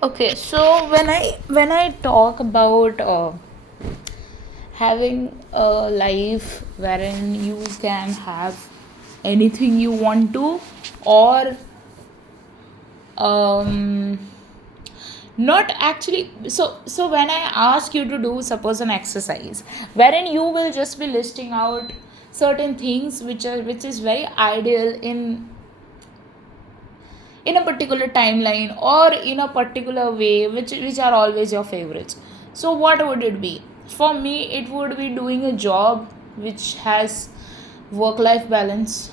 Okay, so when I talk about having a life wherein you can have anything you want to, or um not actually, so when I ask you to do suppose an exercise wherein you will just be listing out certain things which is very ideal in a particular timeline or in a particular way which are always your favorites, so what would it be? For me it would be doing a job which has work life balance,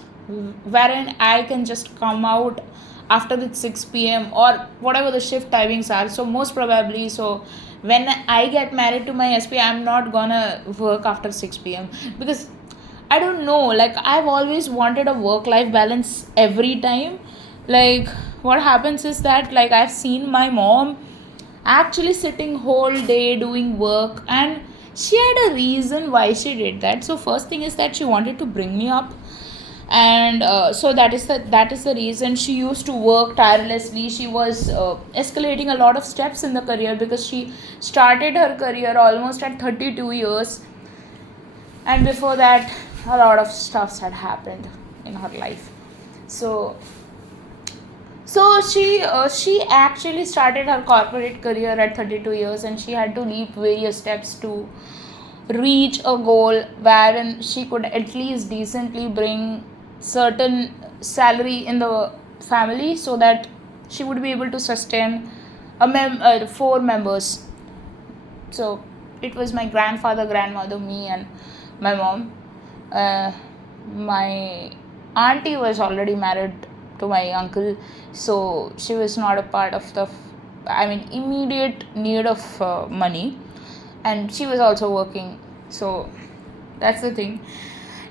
wherein I can just come out after the 6 p.m. or whatever the shift timings are. So most probably, so when I get married to my SP, I'm not gonna work after 6 p.m. because I don't know, like I've always wanted a work life balance every time. Like what happens is that, like, I've seen my mom actually sitting whole day doing work, and she had a reason why she did that. So first thing is that she wanted to bring me up, and so that is the reason she used to work tirelessly. She was escalating a lot of steps in the career because she started her career almost at 32 years, and before that a lot of stuffs had happened in her life. So she actually started her corporate career at 32 years, and she had to leap various steps to reach a goal wherein she could at least decently bring certain salary in the family so that she would be able to sustain four members. So it was my grandfather, grandmother, me, and my mom. uh, my auntie was already married to my uncle, so she was not a part of the immediate need of money, and she was also working. So that's the thing.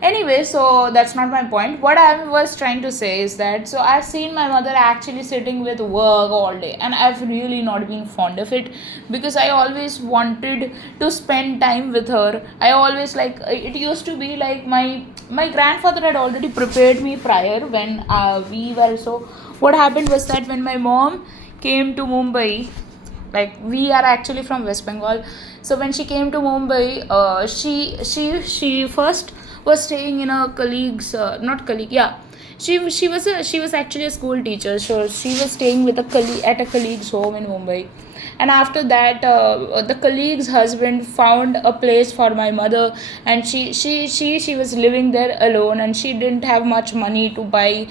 Anyway, so that's not my point. What I was trying to say is that, so I've seen my mother actually sitting with work all day, and I've really not been fond of it because I always wanted to spend time with her. I always, like, it used to be like my grandfather had already prepared me prior when we were. So what happened was that when my mom came to Mumbai, like, we are actually from West Bengal. So when she came to Mumbai, she first was staying in a colleague's, not colleague, yeah, she was actually a school teacher, so she was staying with a colleague at a colleague's home in Mumbai. And after that, the colleague's husband found a place for my mother, and she was living there alone, and she didn't have much money to buy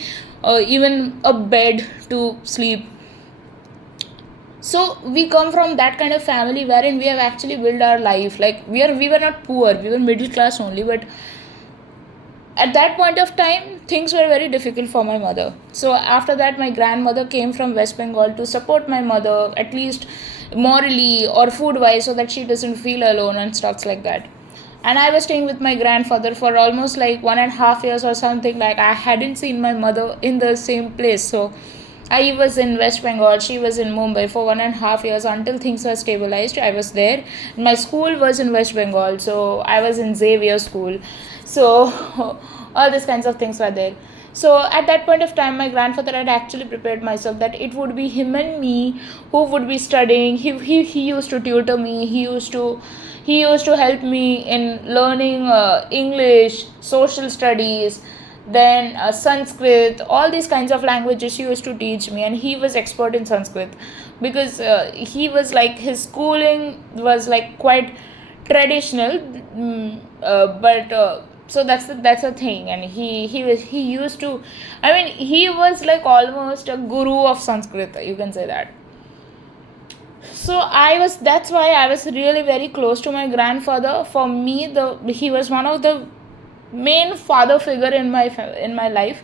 even a bed to sleep. So we come from that kind of family wherein we have actually built our life. Like, we were not poor, we were middle class only, but at that point of time things were very difficult for my mother. So after that, my grandmother came from West Bengal to support my mother, at least morally or food wise, so that she doesn't feel alone and stuff like that. And I was staying with my grandfather for almost like 1.5 years or something. Like, I hadn't seen my mother in the same place. So I was in West Bengal, she was in Mumbai for 1.5 years until things were stabilized. I was there. My school was in West Bengal, so I was in Xavier School. So all these kinds of things were there. So at that point of time, my grandfather had actually prepared myself that it would be him and me who would be studying. He used to tutor me. He used to help me in learning English, social studies, then Sanskrit, all these kinds of languages he used to teach me, and he was expert in Sanskrit because he was like, his schooling was like quite traditional. But so that's the thing. And he used to, he was like almost a guru of Sanskrit, you can say that. So that's why I was really very close to my grandfather. For me, he was one of the main father figure in my life.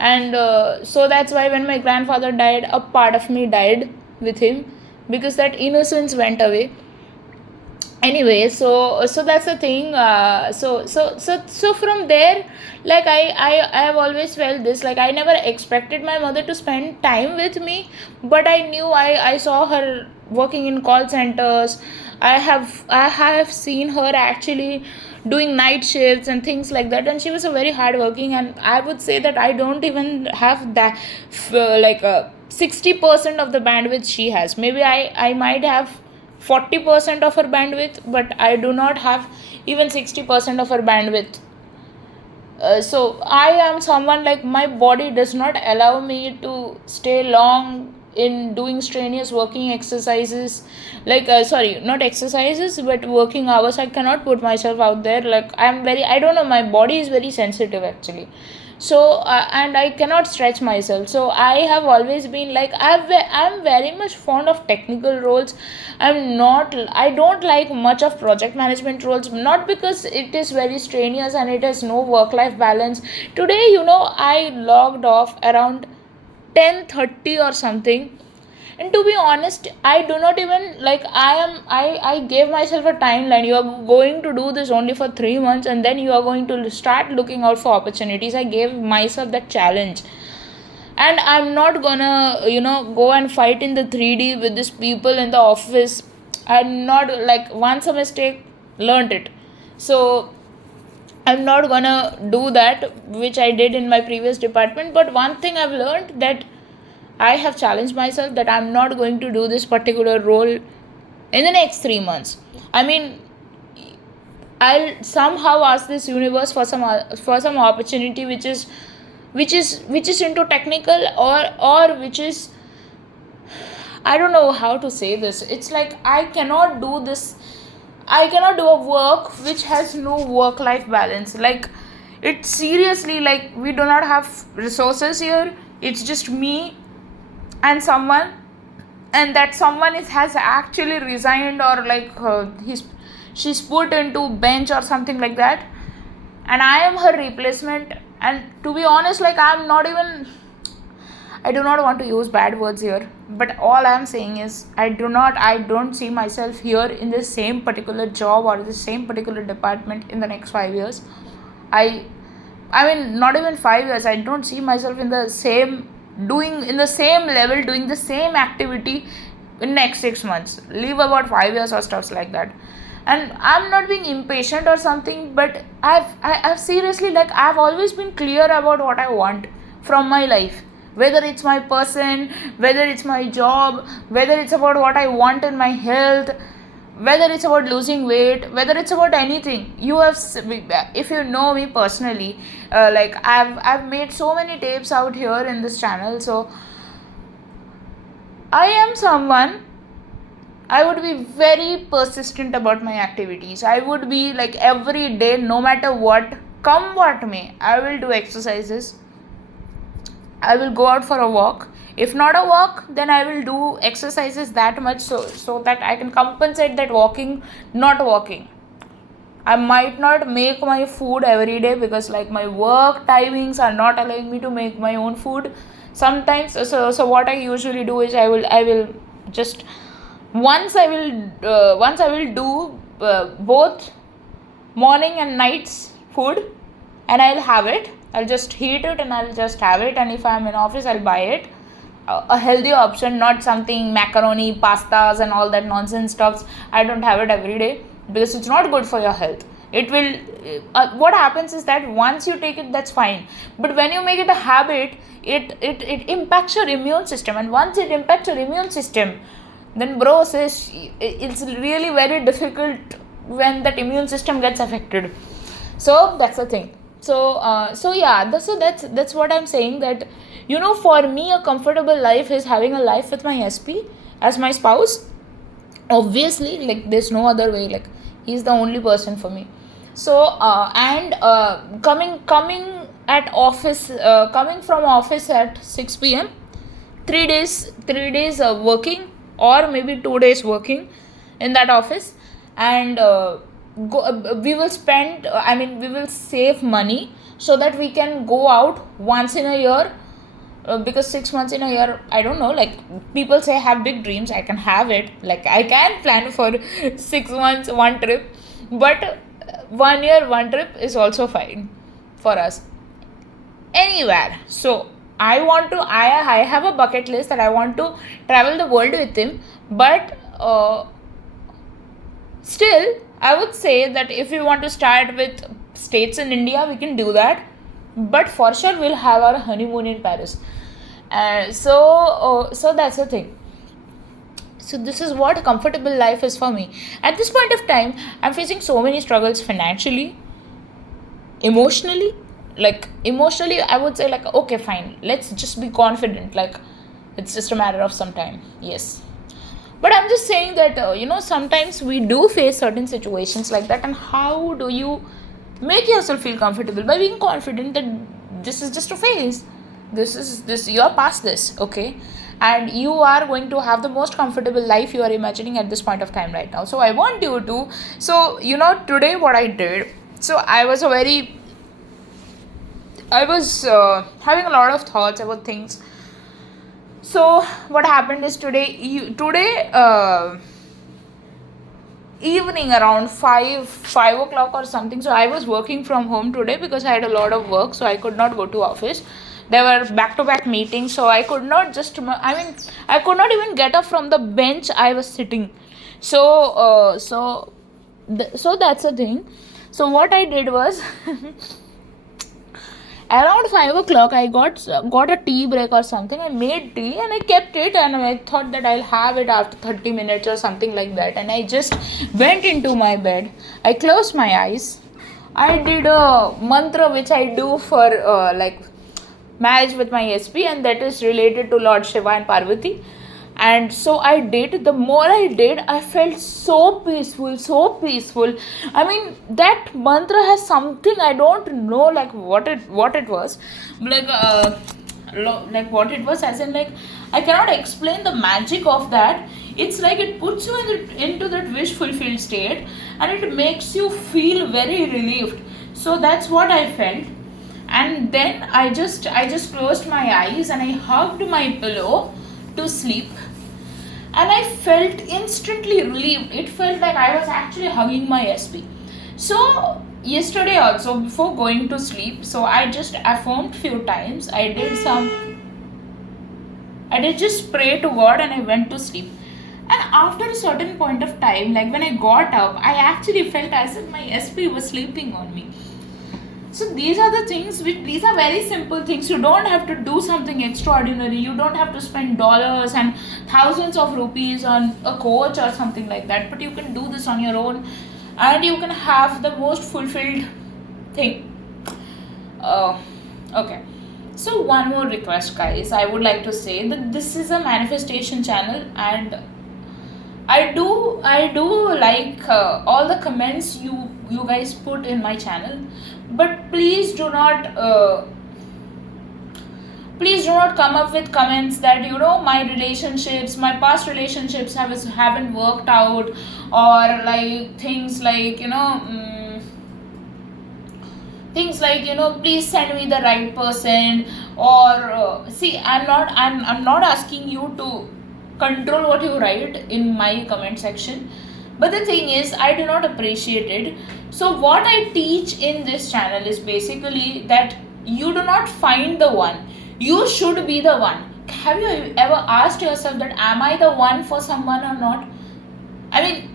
And so that's why when my grandfather died, a part of me died with him, because that innocence went away. Anyway, so that's the thing. So from there, like, I have always felt this, like, I never expected my mother to spend time with me, but I saw her working in call centers. I have seen her actually doing night shifts and things like that, and she was a very hardworking. And I would say that I don't even have that, like, 60% of the bandwidth she has. Maybe I might have 40% of her bandwidth, but I do not have even 60% of her bandwidth. So I am someone like my body does not allow me to stay long in doing strenuous working exercises, like sorry, not exercises but working hours. I cannot put myself out there. Like I don't know, my body is very sensitive actually. So and I cannot stretch myself. So I have always been like I'm very much fond of technical roles. I don't like much of project management roles, not because it is very strenuous and it has no work life balance. Today, I logged off around 10:30 or something, and to be honest, I do not even like I gave myself a timeline. You are going to do this only for 3 months, and then you are going to start looking out for opportunities. I gave myself that challenge, and I'm not gonna go and fight in the 3D with these people in the office. I'm not like, once a mistake, learned it. So I'm not gonna do that, which I did in my previous department. But one thing I've learned, that I have challenged myself that I'm not going to do this particular role in the next 3 months. I mean, I'll somehow ask this universe for some opportunity which is into technical, or which is, I don't know how to say this. It's like I cannot do this. I cannot do a work which has no work life balance. Like, it's seriously like we do not have resources here. It's just me and someone, and that someone has actually resigned, or like she's put into bench or something like that, and I am her replacement. And to be honest, like, I do not want to use bad words here, but all I'm saying is I don't see myself here in the same particular job or the same particular department in the next 5 years. I mean, not even 5 years. I don't see myself in the same level, doing the same activity in next 6 months. Leave about 5 years or stuff like that. And I'm not being impatient or something, but I've seriously, like, I've always been clear about what I want from my life. Whether it's my person, whether it's my job, whether it's about what I want in my health, whether it's about losing weight, whether it's about anything. If you know me personally, like, I've made so many tapes out here in this channel. So I am someone, I would be very persistent about my activities. I would be like, every day, no matter what, come what may, I will do exercises. I will go out for a walk. If not a walk, then I will do exercises that much, so that I can compensate that not walking. I might not make my food every day, because like my work timings are not allowing me to make my own food sometimes. So what I usually do is I will just once I will do both morning and night's food, and I'll have it. I'll just heat it and I'll just have it. And if I'm in office, I'll buy it. A healthy option, not something macaroni, pastas and all that nonsense stuffs. I don't have it every day, because it's not good for your health. It will what happens is that once you take it, that's fine, but when you make it a habit, it impacts your immune system. And once it impacts your immune system, then bro says it's really very difficult when that immune system gets affected. So that's the thing. That's what I'm saying, that for me, a comfortable life is having a life with my SP as my spouse. Obviously, like, there's no other way. Like, he's the only person for me. So coming at office, coming from office at 6 p.m, 3 days working, or maybe 2 days working in that office, and we will save money so that we can go out once in a year, because 6 months in a year, I don't know, like, people say have big dreams. I can have it, like, I can plan for 6 months one trip, but 1 year one trip is also fine for us anywhere. So I have a bucket list that I want to travel the world with him, but still, I would say that if we want to start with states in India, we can do that. But for sure, we'll have our honeymoon in Paris. So that's the thing. So this is what a comfortable life is for me. At this point of time, I'm facing so many struggles financially, emotionally. Like emotionally, I would say like, okay, fine, let's just be confident. Like it's just a matter of some time. Yes. But I'm just saying that, sometimes we do face certain situations like that. And how do you make yourself feel comfortable? By being confident that this is just a phase. You're past this, okay? And you are going to have the most comfortable life you are imagining at this point of time right now. So I want you to. So, today what I did. So I was having a lot of thoughts about things. So what happened is today evening around 5 o'clock or something. So I was working from home today because I had a lot of work, so I could not go to office. There were back to back meetings, so I could not I could not even get up from the bench I was sitting. So that's the thing. So what I did was around 5 o'clock I got a tea break or something. I made tea and I kept it, and I thought that I'll have it after 30 minutes or something like that. And I just went into my bed. I closed my eyes. I did a mantra which I do for like marriage with my SP, and that is related to Lord Shiva and Parvati. And so I did. The more I did, I felt so peaceful. I mean, that mantra has something, I don't know, like what it was, like like what it was, as in, like, I cannot explain the magic of that. It's like it puts you into that wish fulfilled state, and it makes you feel very relieved. So that's what I felt. And then I just closed my eyes and I hugged my pillow to sleep, and I felt instantly relieved. It felt like I was actually hugging my SP. So yesterday also, before going to sleep, so I just affirmed few times. I did just pray to God and I went to sleep. And after a certain point of time, like when I got up, I actually felt as if my SP was sleeping on me. So these are the things these are very simple things. You don't have to do something extraordinary. You don't have to spend dollars and thousands of rupees on a coach or something like that. But you can do this on your own, and you can have the most fulfilled thing. Okay. So one more request, guys. I would like to say that this is a manifestation channel, and I do like all the comments you guys put in my channel, but please do not come up with comments that my past relationships haven't worked out, or like things like please send me the right person, or see, I'm not asking you to control what you write in my comment section, but the thing is, I do not appreciate it. So what I teach in this channel is basically that you do not find the one, you should be the one. Have you ever asked yourself that, am I the one for someone or not? I mean,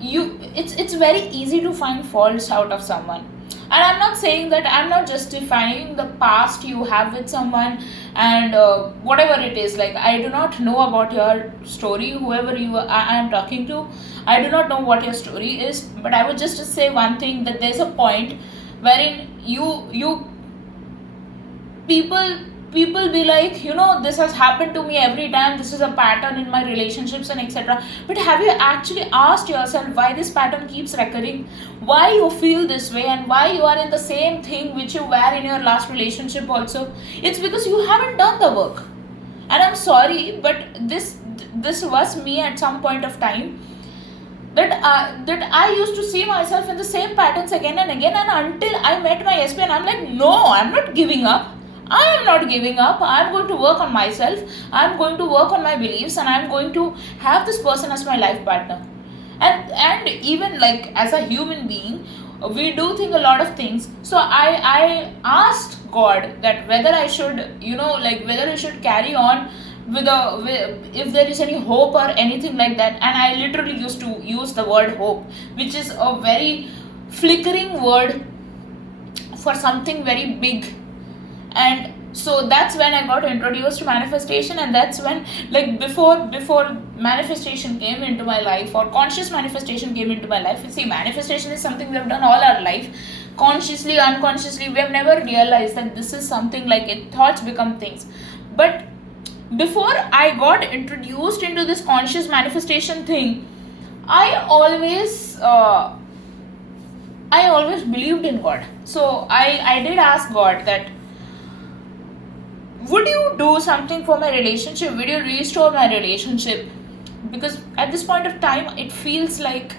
it's very easy to find faults out of someone. And I'm not saying that, I'm not justifying the past you have with someone, and whatever it is. Like, I do not know about your story, whoever I am talking to. I do not know what your story is, but I would just say one thing, that there's a point wherein you people be like, this has happened to me every time, this is a pattern in my relationships and etc. But have you actually asked yourself why this pattern keeps recurring, why you feel this way, and why you are in the same thing which you were in your last relationship also? It's because you haven't done the work. And I'm sorry, but this was me at some point of time, that I used to see myself in the same patterns again and again, and until I met my SP, and I'm like, no, I'm not giving up. I am not giving up. I'm going to work on myself. I'm going to work on my beliefs, and I'm going to have this person as my life partner. And even like as a human being, we do think a lot of things. So I asked God that whether I should, whether I should carry on if there is any hope or anything like that. And I literally used to use the word hope, which is a very flickering word for something very big. And So that's when I got introduced to manifestation, and that's when, like, before manifestation came into my life, or conscious manifestation came into my life. You see, manifestation is something we have done all our life, consciously, unconsciously. We have never realized that this is something, like, it thoughts become things. But before I got introduced into this conscious manifestation thing, I always believed in God. So I did ask God that, would you do something for my relationship? Would you restore my relationship? Because at this point of time, it feels like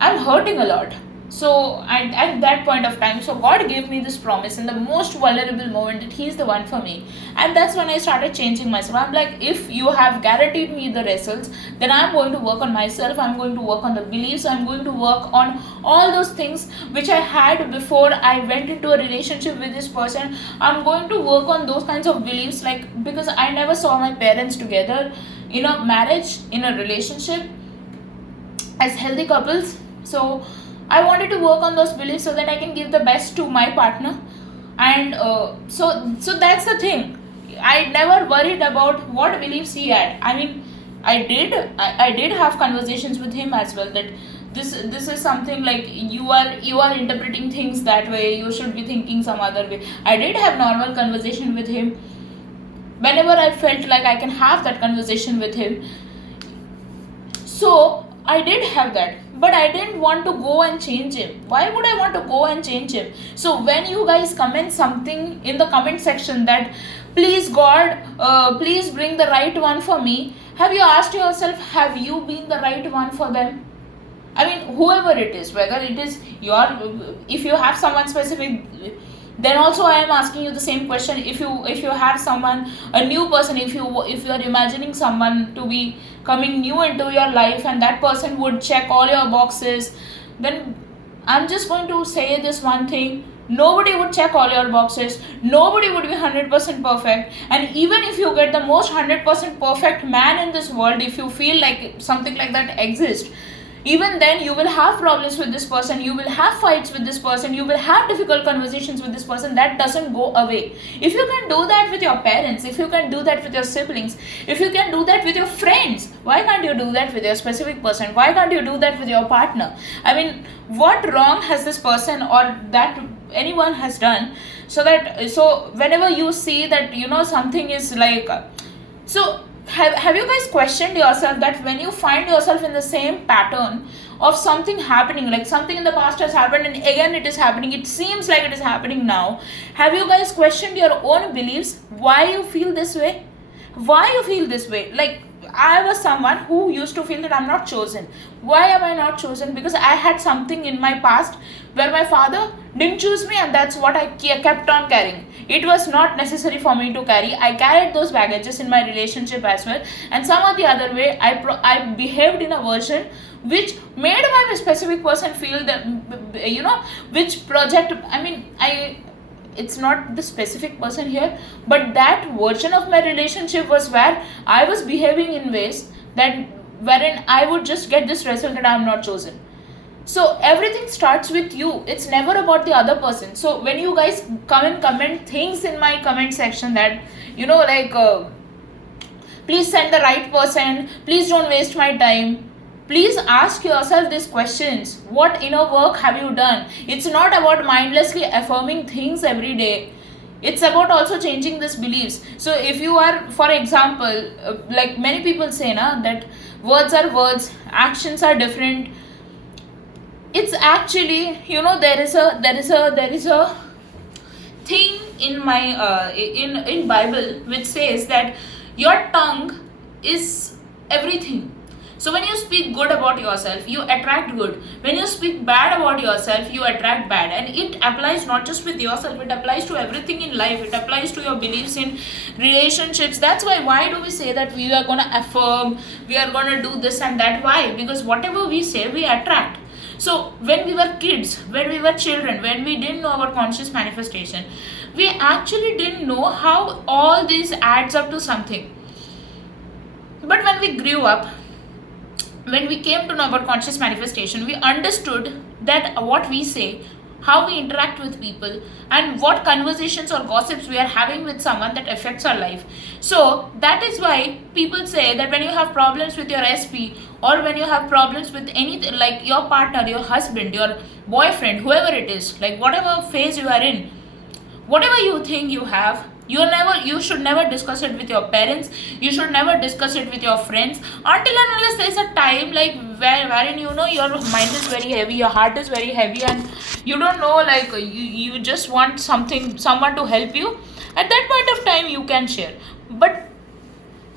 I'm hurting a lot. So at that point of time, so God gave me this promise in the most vulnerable moment that He's the one for me. And that's when I started changing myself. I'm like, if you have guaranteed me the results, then I'm going to work on myself. I'm going to work on the beliefs. I'm going to work on all those things which I had before I went into a relationship with this person. I'm going to work on those kinds of beliefs, like, because I never saw my parents together in a marriage, in a relationship, as healthy couples. So I wanted to work on those beliefs so that I can give the best to my partner. And so that's the thing. I never worried about what beliefs he had. I mean, I did have conversations with him as well, that this is something, like, you are interpreting things that way, you should be thinking some other way. I did have normal conversation with him whenever I felt like I can have that conversation with him. So I did have that, but I didn't want to go and change him. Why would I want to go and change him? So when you guys comment something in the comment section that, please God, please bring the right one for me, have you asked yourself, have you been the right one for them? I mean, whoever it is, whether it is your, if you have someone specific, then also I am asking you the same question. If you have someone, a new person, if you are imagining someone to be coming new into your life, and that person would check all your boxes, then I'm just going to say this one thing: nobody would check all your boxes, nobody would be 100% perfect. And even if you get the most 100% perfect man in this world, if you feel like something like that exists, even then you will have problems with this person, you will have fights with this person, you will have difficult conversations with this person. That doesn't go away. If you can do that with your parents, if you can do that with your siblings, if you can do that with your friends, why can't you do that with your specific person? Why can't you do that with your partner? I mean, what wrong has this person or that anyone has done, so whenever you see that, something is like, so have you guys questioned yourself that when you find yourself in the same pattern of something happening, like something in the past has happened and again it is happening, it seems like it is happening now, have you guys questioned your own beliefs, why you feel this way? Why you feel this way? Like, I was someone who used to feel that I'm not chosen. Why am I not chosen? Because I had something in my past where my father didn't choose me, and that's what I kept on carrying. It was not necessary for me to carry. I carried those baggages in my relationship as well, and some or the other way I behaved in a version which made my specific person feel that, which project, I mean, it's not the specific person here, but that version of my relationship was where I was behaving in ways that, wherein I would just get this result that I'm not chosen. So everything starts with you. It's never about the other person. So when you guys come and comment things in my comment section that, please send the right person, please don't waste my time, please ask yourself these questions. What inner work have you done? It's not about mindlessly affirming things every day. It's about also changing these beliefs. So if you are, for example, like many people say that words are words, actions are different. It's actually, there is a thing in my in Bible which says that your tongue is everything. So when you speak good about yourself, you attract good. When you speak bad about yourself, you attract bad. And it applies not just with yourself, it applies to everything in life. It applies to your beliefs in relationships. That's why do we say that we are going to affirm, we are going to do this and that? Why? Because whatever we say, we attract. So when we were kids, when we were children, when we didn't know about conscious manifestation, we actually didn't know how all this adds up to something. But when we grew up, when we came to know about conscious manifestation, we understood that what we say how we interact with people, and what conversations or gossips we are having with someone that affects our life. So that is why people say that when you have problems with your SP, or when you have problems with anything, like your partner, your husband, your boyfriend, whoever it is, like whatever phase you are in, whatever you think you have, you should never discuss it with your parents, you should never discuss it with your friends, until and unless there's a time like wherein your mind is very heavy, your heart is very heavy, and you don't know, like you just want someone to help you. At that point of time you can share, but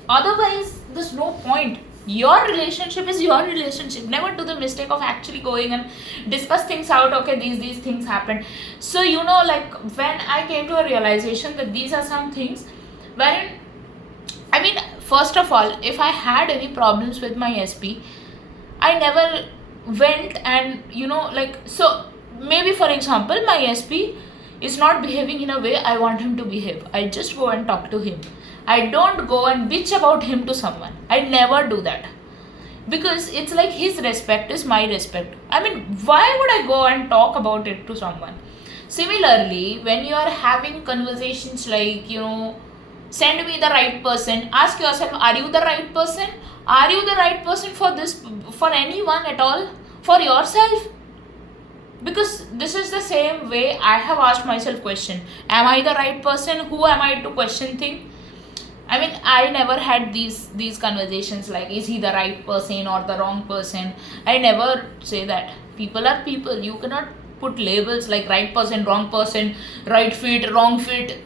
otherwise there's no point. Your relationship is your relationship. Never do the mistake of actually going and discuss things out. Okay, these things happened. So like when I came to a realization that these are some things wherein, I mean, first of all, if I had any problems with my SP, I never went and like, so maybe for example my SP is not behaving in a way I want him to behave, I just go and talk to him. I don't go and bitch about him to someone. I never do that, because it's like his respect is my respect. I mean, why would I go and talk about it to someone? Similarly, when you are having conversations like, send me the right person, ask yourself, are you the right person? Are you the right person for this, for anyone at all, for yourself? Because this is the same way I have asked myself question, am I the right person? Who am I to question things? I mean, I never had these conversations like, is he the right person or the wrong person? I never say that. People are people. You cannot put labels like right person, right fit, wrong fit.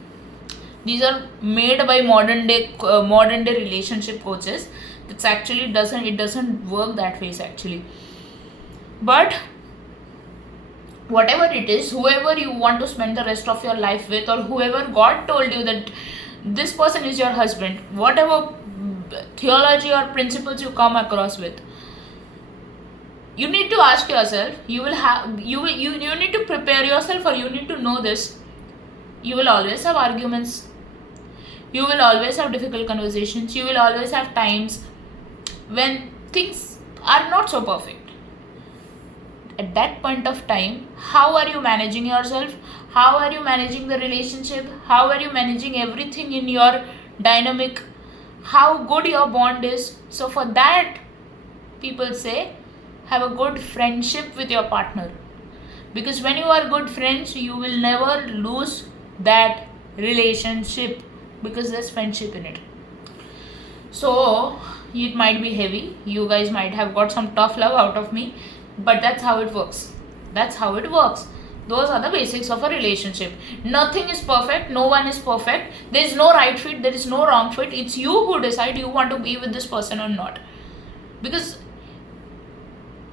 These are made by modern day relationship coaches. It's actually doesn't work that way actually. But whatever it is, whoever you want to spend the rest of your life with, or whoever God told you that this person is your husband, whatever theology or principles you come across with, you need to ask yourself, you need to prepare yourself, or you need to know this, you will always have arguments, you will always have difficult conversations, you will always have times when things are not so perfect. At that point of time, how are you managing yourself? How are you managing the relationship? How are you managing everything in your dynamic? How good your bond is? So for that, people say, have a good friendship with your partner. Because when you are good friends, you will never lose that relationship, because there's friendship in it. So it might be heavy. You guys might have got some tough love out of me, but that's how it works. That's how it works. Those are the basics of a relationship. Nothing is perfect. No one is perfect. There is no right fit. There is no wrong fit. It's you who decide you want to be with this person or not. Because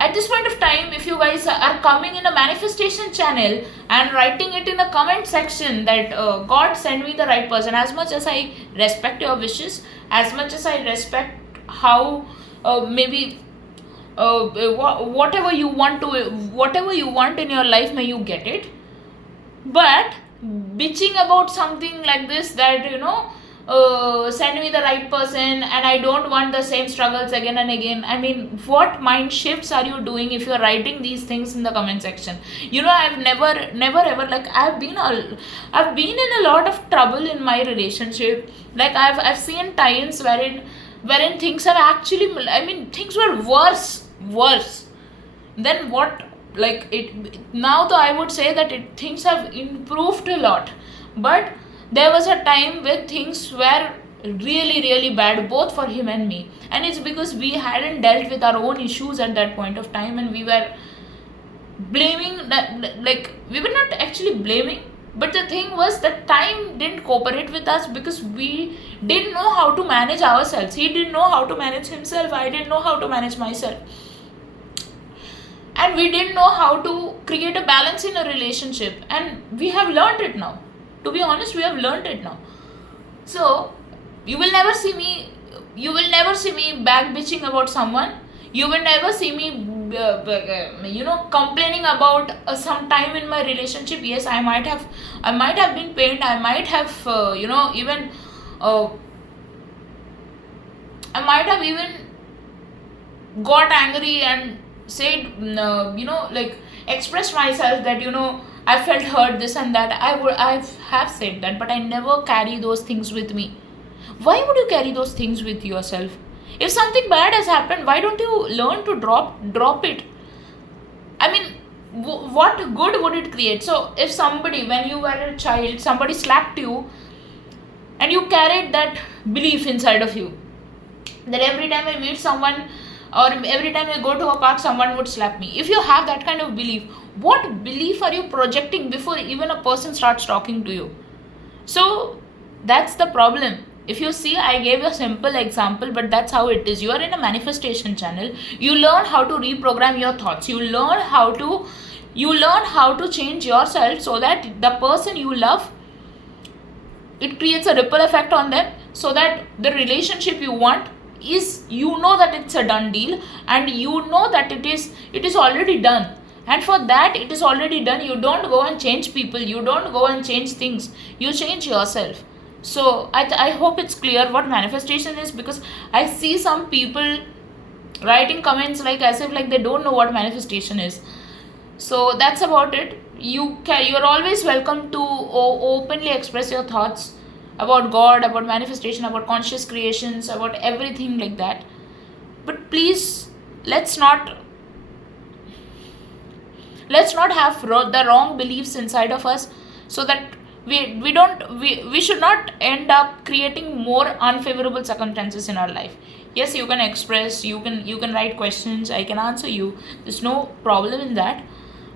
at this point of time, if you guys are coming in a manifestation channel and writing it in a comment section that God send me the right person, as much as I respect your wishes, as much as I respect how maybe whatever you want in your life, may you get it. But bitching about something like this, that send me the right person and I don't want the same struggles again and again. I mean, what mind shifts are you doing if you're writing these things in the comment section? I've never ever, like, I've been in a lot of trouble in my relationship. Like, I've seen times wherein things have actually, I mean, things were worse than what, like, it now. Though I would say that things have improved a lot, but there was a time when things were really, really bad, both for him and me. And it's because we hadn't dealt with our own issues at that point of time, and we were blaming that, like, we were not actually blaming, but the thing was that time didn't cooperate with us, because we didn't know how to manage ourselves. He didn't know how to manage himself, I didn't know how to manage myself, and we didn't know how to create a balance in a relationship. And we have learned it now. To be honest, we have learned it now. So you will never see me back bitching about someone. You will never see me complaining about some time in my relationship. Yes, I might have been pained, I might have even I might have even got angry and said, like, expressed myself that I felt hurt, this and that. I have said that, but I never carry those things with me. Why would you carry those things with yourself? If something bad has happened, why don't you learn to drop it? I mean, what good would it create? So if somebody, when you were a child, somebody slapped you, and you carried that belief inside of you, that every time I meet someone, or every time I go to a park, someone would slap me. If you have that kind of belief, what belief are you projecting before even a person starts talking to you? So that's the problem. If you see, I gave a simple example, but that's how it is. You are in a manifestation channel. You learn how to reprogram your thoughts. You learn how to change yourself, so that the person you love, it creates a ripple effect on them, so that the relationship you want is, you know that it's a done deal, and you know that it is already done. And for that it is already done, you don't go and change people, you don't go and change things, you change yourself. So I hope it's clear what manifestation is, because I see some people writing comments like as if like they don't know what manifestation is. So that's about it. You're always welcome to openly express your thoughts about God, about manifestation, about conscious creations, about everything like that. But please, let's not have the wrong beliefs inside of us, so that we should not end up creating more unfavorable circumstances in our life. Yes, you can express, you can write questions, I can answer you, there's no problem in that.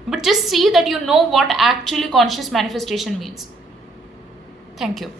But just see that you know what actually conscious manifestation means. Thank you.